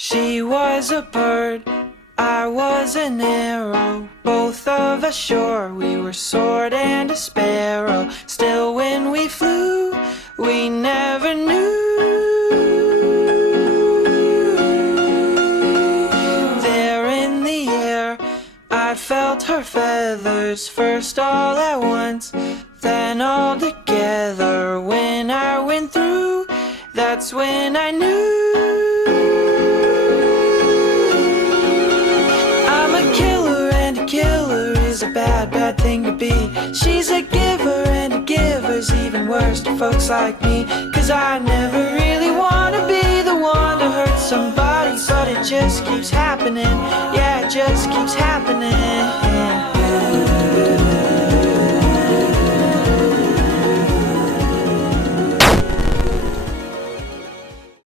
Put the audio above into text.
She was a bird, I was an arrow, both of us sure we were sword and a sparrow. Still when we flew, we never knew. There in the air, I felt her feathers, first all at once, then all together. When I went through, that's when I knew. Bad thing to be. She's a giver, and a giver's even worse to folks like me. Cause I never really wanna be the one to hurt somebody, but it just keeps happening. Yeah, it just keeps happening.